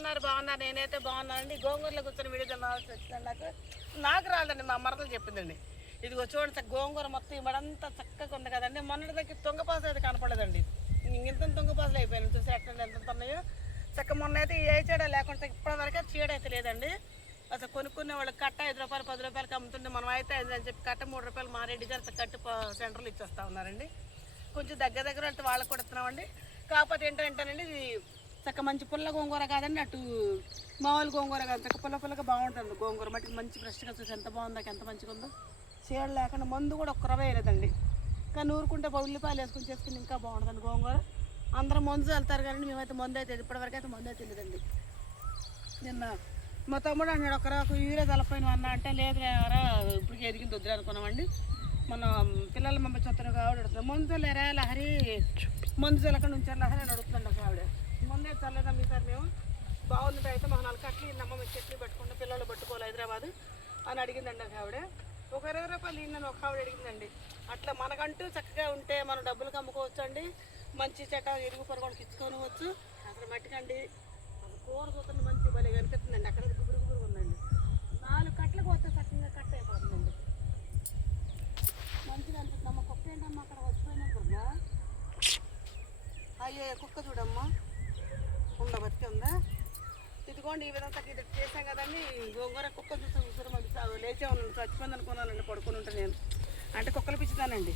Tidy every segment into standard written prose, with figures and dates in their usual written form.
బాగున్నారు. నేనైతే బాగున్నానండి. గోంగూరలో కూర్చొని వీడియో తినాల్సి వచ్చిందండి. నాకు రాలేదండి, మా మరదలు చెప్పిందండి. ఇదిగో చూడండి, గోంగూర మొత్తం ఇవ్వడంతా చక్కగా ఉంది కదండి. మొన్నటి దగ్గర తుంగపాసలు అయితే కనపడలేదండి. ఇంత తుంగపాసలు అయిపోయాయి. చూసి ఎక్కడ ఎంత ఉన్నాయో చక్క. మొన్న అయితే ఏ చీడ లేకుండా ఇప్పటివరకే చీడ అయితే లేదండి. అసలు కొనుక్కునే వాళ్ళు కట్ట 5 రూపాయలు 10 రూపాయలకి అమ్ముతుంటే మనం అయితే 5 అని చెప్పి కట్ట 3 రూపాయలు మా రెడ్డి గారు కట్టు సెంటర్లు ఇచ్చేస్తూ ఉన్నారండి. కొంచెం దగ్గర అంటే వాళ్ళకి కూడా ఇస్తున్నామండి. కాకపోతే ఏంటంటేనండి, ఇది చక్క మంచి పుల్ల గోంగూర కాదండి, అటు మామూలు గోంగూర కాదు, చక్క పుల్లగా బాగుంటుంది గోంగూర. మట్టి మంచి ఫ్రెష్గా చూసి ఎంత బాగుందో, ఎంత మంచిగా ఉందో. చీడ లేకుండా మందు కూడా ఒక్క రవ్వ వేయలేదండి. కానీ ఊరుకుంటే ఉల్లిపాయలు వేసుకుని చేసుకుని ఇంకా బాగుంటుందండి గోంగూర. అందరూ మందు వెళ్తారు కానీ మేమైతే మందు అయితే ఇప్పటివరకు అయితే మందు అయితే తెలియదండి. నిన్న మా తమ్ముడు అన్నాడు, ఒక యూరియా తలపోయిన అన్న అంటే లేదు ఇప్పటికి ఎదిగింది వద్దు అనుకున్నామండి. మన పిల్లల మమ్మ చొత్తను కావిడ అడుగుతుంది, మందు లేరా లహరి, మందు చల్లకుండా ఉంచారు లహరి అని అడుగుతుందండి ఒక ఆవిడ. ముందే చల్లేదా మీ సార్ మేము బాగుంది అయితే మాకు 4 కట్లు నమ్మ మీ చట్నీ పెట్టుకుంటే పిల్లలు పట్టుకోవాలి హైదరాబాద్ అని అడిగిందండి ఒక ఆవిడ. ఒక 20 రూపాయలు ఈయనని ఒక ఆవిడ అడిగిందండి. అట్లా మనకంటూ చక్కగా ఉంటే మనం డబ్బులు కమ్ముకోవచ్చు అండి. మంచి చెట్ట ఇరుగు పొరగోళ్ళకి ఇచ్చుకోవచ్చు. అసలు మట్టికండి అసలు కూర చూస్తుంది మంచి భలే కనిపిస్తుందండి. అక్కడ గుబురు ఉందండి. 4 కట్లకు వస్తే చక్కగా కట్ అయిపోతుందండి. మంచిగా అనిపిస్తుంది. అమ్మ కుక్క ఏంటమ్మా అక్కడ వచ్చిపోయినప్పుడుగా అయ్యే కుక్క చూడమ్మా బతికి ఉందా. ఇదిగోండి ఈ విధంగా ఇది చేసాం కదండి. గోంగూర కుక్క చూస్తే చూసారు మంచి లేచే ఉన్నాను, చచ్చిపోయింది అనుకున్నానండి పడుకుని ఉంటే. నేను అంటే కుక్కలు పిచ్చుతానండి.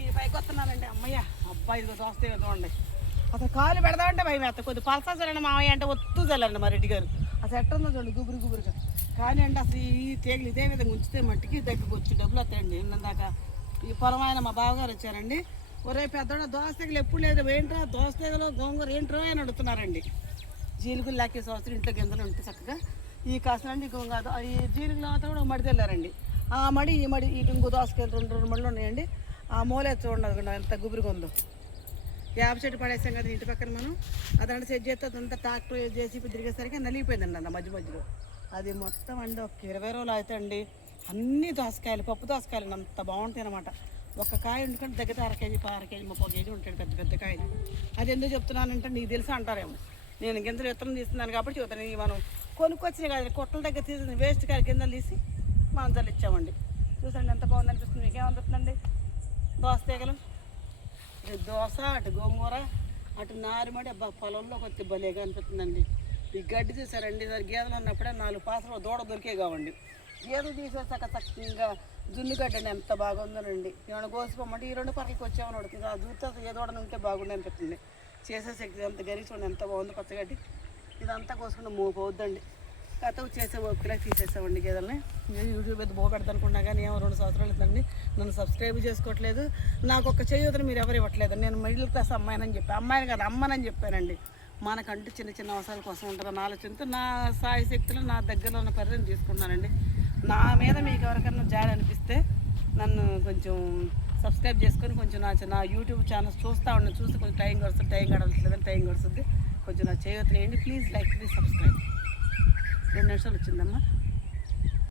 ఇది పైకి వస్తున్నానండి. అమ్మయ్య అబ్బాయి ఇదిగో దోస్తే చూడండి. అసలు కాలు పెడదామంటే భయం వేస్తా. కొద్ది పలసా చల్లండి మామయ్య అంటే ఒత్తు చల్లండి మా రెడ్డి గారు. అసలు ఎట్టుందో చూడండి గుబురుగా. కానీ అండి అసలు ఈ తీగలు ఇదే విధంగా ఉంచితే మట్టికి దగ్గరకు వచ్చి డబ్బులు వస్తాయండి. ఇందాక ఈ పొలం ఆయన మా బావగారు వచ్చారండి. ఒరే పెద్దోడ దోసతీగలు ఎప్పుడు లేదు, ఏంట్రా దోసతీగలు గోంగూర ఏంట్రో అని అడుగుతున్నారండి. జీలుగులు లాకే సంవత్సరం ఇంట్లో గింజలు ఉంటే చక్కగా ఈ కాసనండి గోంగ ఈ జీలుగుల కూడా మడి తెల్లారండి. ఆ మడి ఈ మడి ఇటు ఇంకో దోసకాయలు 2 మడులు ఉన్నాయండి. ఆ మూలే చూడండి ఎంత గుబురుగా ఉందో. వేప చెట్టు పడేసాం కదా ఇంటి పక్కన మనం, అదంటే సెట్ చేస్తే అదంతా ట్రాక్టర్ జేసీపీ తిరిగేసరికి నలిగిపోయిందండి అన్న మధ్యలో. అది మొత్తం అండి ఒక 20 రోజులు అయితే అండి అన్ని దోసకాయలు పప్పు దోసకాయలు అంత బాగుంటాయి అన్నమాట. ఒక కాయ వండుకుంటే దగ్గర 1/2 కేజీ 1/2 కేజీ 30 కేజీ ఉంటాడు పెద్ద కాయలు. అది ఎందుకు చెప్తున్నానంటే నీకు తెలుసా అంటారేమో, నేను గింజలు విత్తనం తీస్తున్నాను కాబట్టి చెబుతాను. మనం కొనుక్కొచ్చినాయి కాదు, కొట్టల దగ్గర తీసి వేస్ట్ కాయ గింజలు తీసి మనం చల్లిచ్చామండి. చూసండి ఎంత బాగుంది అనిపిస్తుంది. మీకేమనిపిస్తుందండి దోస తీగలు. ఇటు దోస, అటు గోంగూర, అటు నారుమడి. అబ్బా పొలంలోకి వచ్చి భలేగా అనిపిస్తుందండి. ఈ గడ్డి చూసారండి, గేదెలు ఉన్నప్పుడే 4 పాసలు దూడ దొరికే కావండి. గేదెలు తీసేసాక చక్కగా జున్నుగడ్డని ఎంత బాగుందోనండి. ఏమైనా కోసిపోమంటే ఈ 2 పక్కలకి వచ్చామని అడుగుతుంది. ఆ చూస్తే ఏ దూడని ఉంటే బాగుండి అనిపిస్తుంది. చేసే శక్తి అంత గరి చూడండి ఎంత బాగుంది పచ్చగడ్డి. ఇదంతా కోసుకుంటే మోపోవద్దండి. కథ చేసే ఓపికలకి తీసేసామండి గేదెలని. నేను యూట్యూబ్ అయితే పెడతా అనుకున్నా కానీ ఏమో 2 సంవత్సరాలు అవుతుందండి. నన్ను సబ్స్క్రైబ్ చేసుకోవట్లేదు. నాకు ఒక చేయూతను మీరు ఎవరు ఇవ్వట్లేదు. నేను మిడిల్ క్లాస్ అమ్మాయినని చెప్పి, అమ్మాయిని కాదు అమ్మనని చెప్పానండి. మనకంటూ చిన్న అవసరాల కోసం ఉంటుందని ఆలోచనతో నా సాయి శక్తులు నా దగ్గరలో ఉన్న పరిధిని తీసుకున్నానండి. నా మీద మీకు ఎవరికైనా జాలి అనిపిస్తే నన్ను కొంచెం సబ్స్క్రైబ్ చేసుకొని కొంచెం నా యూట్యూబ్ ఛానల్స్ చూస్తూ ఉండండి. చూస్తే కొంచెం టైం గడవట్లేదని టైం గడుస్తుంది. కొంచెం నా చేయూతను వేయండి ప్లీజ్. Like please subscribe. 2 నిమిషాలు వచ్చిందమ్మా.